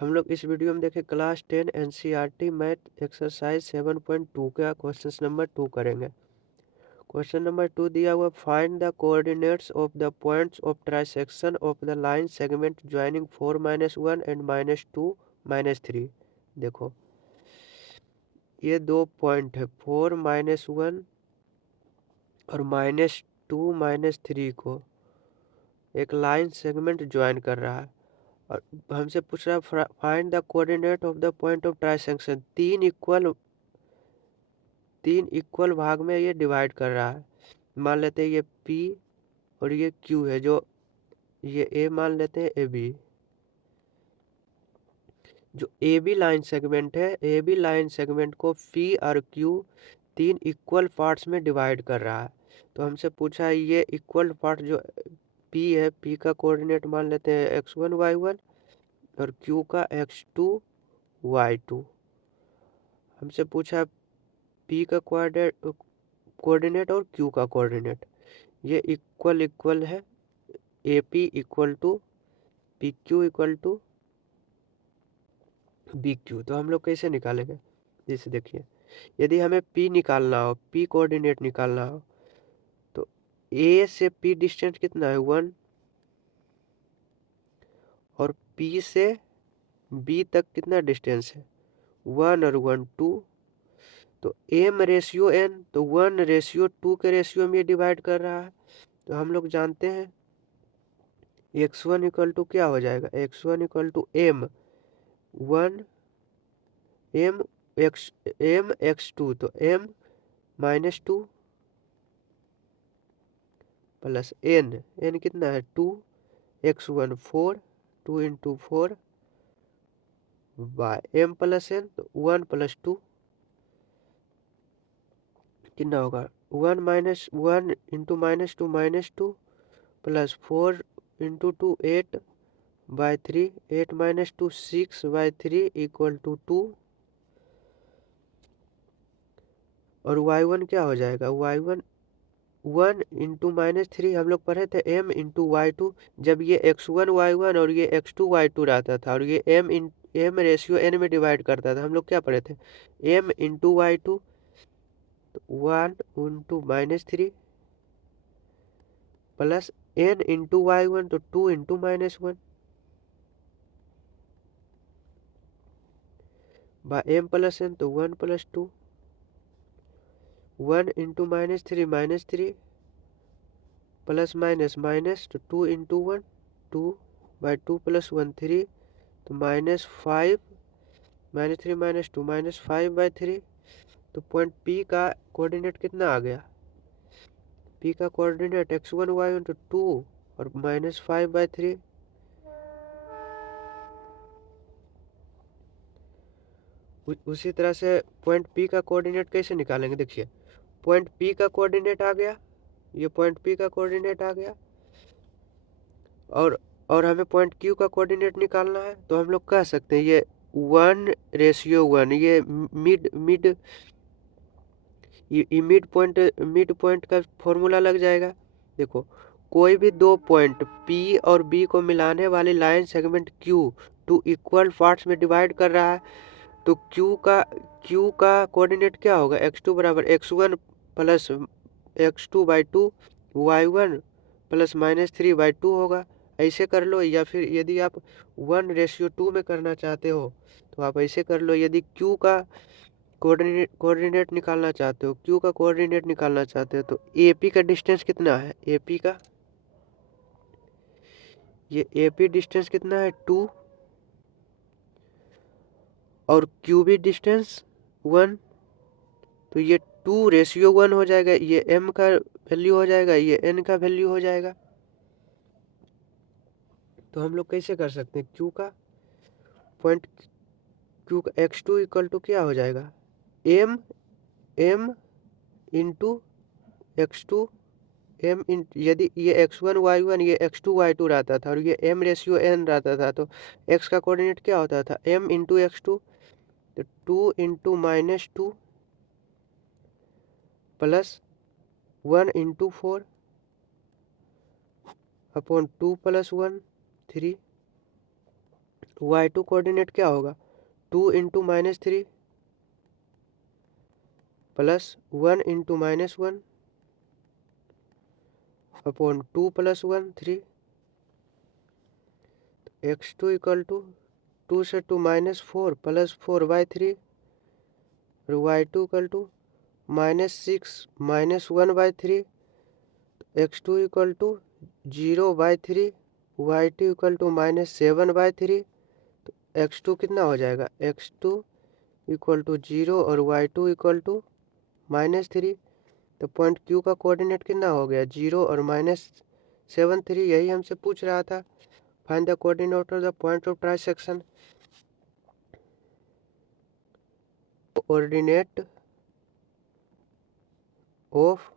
हम लोग इस वीडियो में देखें क्लास 10 एनसीईआरटी मैथ एक्सरसाइज 7.2 का क्वेश्चन नंबर 2 करेंगे। क्वेश्चन नंबर 2 दिया हुआ, find the coordinates of the points of trisection of the line segment joining 4-1 and -2 -3। देखो ये दो पॉइंट है 4-1 और -2 -3 को एक लाइन सेगमेंट ज्वाइन कर रहा है और हमसे पूछ रहा है find the coordinate of the point of trisection. तीन इक्वल भाग में ये डिवाइड कर रहा है। मान लेते हैं ये P और ये Q है, जो ये A मान लेते हैं AB। जो AB लाइन सेगमेंट है, AB लाइन सेगमेंट को P और Q तीन इक्वल पार्ट्स में डिवाइड कर रहा है। तो हमसे पूछा है ये इक्वल पार्ट जो P है, P का कोऑर्डिनेट मान लेते हैं x1 y1 और Q का x2 y2। हमसे पूछा P का कोऑर्डिनेट और Q का कोऑर्डिनेट, ये इक्वल है। AP equal to PQ equal to BQ। तो हम लोग कैसे निकालेंगे, जैसे देखिए यदि हमें P निकालना हो, P कोऑर्डिनेट निकालना हो, तो A से P डिस्टेंस कितना है 1 और P से B तक कितना डिस्टेंस है 1 और 1 2। तो M रेशियो N, तो 1:2 के रेशियो में ये डिवाइड कर रहा है। तो हम लोग जानते हैं x1 इक्वल टू क्या हो जाएगा, x1 equal to M 1 M x2, तो M -2 प्लस N कितना है 2, x1 4 2 × 4 bye M plus N, तो 1 + 2 कितना होगा 1 - 1 × -2 प्लस 4 × 2 8/3 8 - 2 6/3 = 2। और y1 क्या हो जाएगा, y1 1 × -3 हम लोग पढ़े थे M × y2। जब ये x1 y1 और ये x2 y2 रहता था और ये M रेशियो N में डिवाइड करता था, हम लोग क्या पढ़े थे M × y2, तो 1 × -3 प्लस N × y1, तो 2 × -1 बाय M प्लस N, तो 1 + 2 1 × -3 प्लस माइनस, तो 2 × 1 2/2 + 1 3, तो -5 -3 - 2 -5/3। तो पॉइंट P का कोऑर्डिनेट कितना आ गया, P का कोऑर्डिनेट x1 y1 तो 2 और -5/3। उसी तरह से पॉइंट P का कोऑर्डिनेट कैसे निकालेंगे, देखिए पॉइंट P का कोऑर्डिनेट आ गया, ये पॉइंट P का कोऑर्डिनेट आ गया और हमें पॉइंट Q का कोऑर्डिनेट निकालना है। तो हम लोग कह सकते हैं ये 1:1, ये मिड पॉइंट का फॉर्मूला लग जाएगा। देखो कोई भी दो पॉइंट P और B को मिलाने वाली line segment Q two equal parts में डिवाइड कर रहा है, तो Q का कोऑर्डिनेट क्या होगा, x2 = x1 plus x2/2 y1 plus -3/2 होगा। ऐसे कर लो, या फिर यदि आप 1:2 में करना चाहते हो तो आप ऐसे कर लो। यदि Q का कोऑर्डिनेट निकालना चाहते हो, Q का कोऑर्डिनेट निकालना चाहते हो, तो AP का डिस्टेंस कितना है, AP का ये AP डिस्टेंस कितना है 2 और QB डिस्टेंस 1, तो ये 2:1 हो जाएगा। ये M का वैल्यू हो जाएगा, ये N का वैल्यू हो जाएगा। तो हम लोग कैसे कर सकते हैं, Q का पॉइंट Q का x2 इक्वल टू क्या हो जाएगा M × x2 यदि ये x1 y1 ये x2 y2 रहता था और ये M रेशियो N रहता था, तो x का कोऑर्डिनेट क्या होता था M × x2, तो 2 × -2 प्लस 1 × 4 अपॉन 2 + 1 3 y2 कोऑर्डिनेट क्या होगा, 2 into -3 plus 1 into -1 upon 2 plus 1 3। x2 equal to 2 से 2 -4 प्लस 4/3 और y2 equal to -6 -1/3। x2 equal to 0/3 y2 equal to -7/3। तो x2 कितना हो जाएगा, x2 इक्वल टू 0 और y2 इक्वल टू -3। तो पॉइंट Q का कोऑर्डिनेट कितना हो गया, 0 और -7 3। यही हमसे पूछ रहा था, find the coordinate of the point of trisection. Coordinate of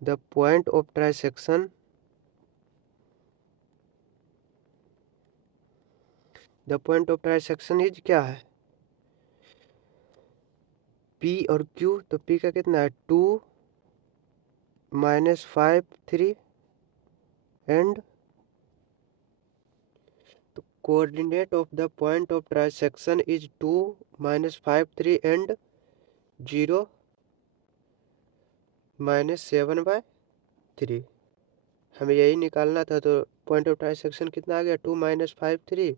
the point of trisection, the point of trisection is क्या है, P और Q। तो P का कितना है 2 -5 3 एंड तो coordinate of the point of trisection is 2 -5 3 and 0 -7/3। हमें यही निकालना था। तो पॉइंट ऑफ ट्राइसेक्शन कितना आ गया, 2 -5 3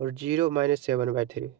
और 0 -7/3।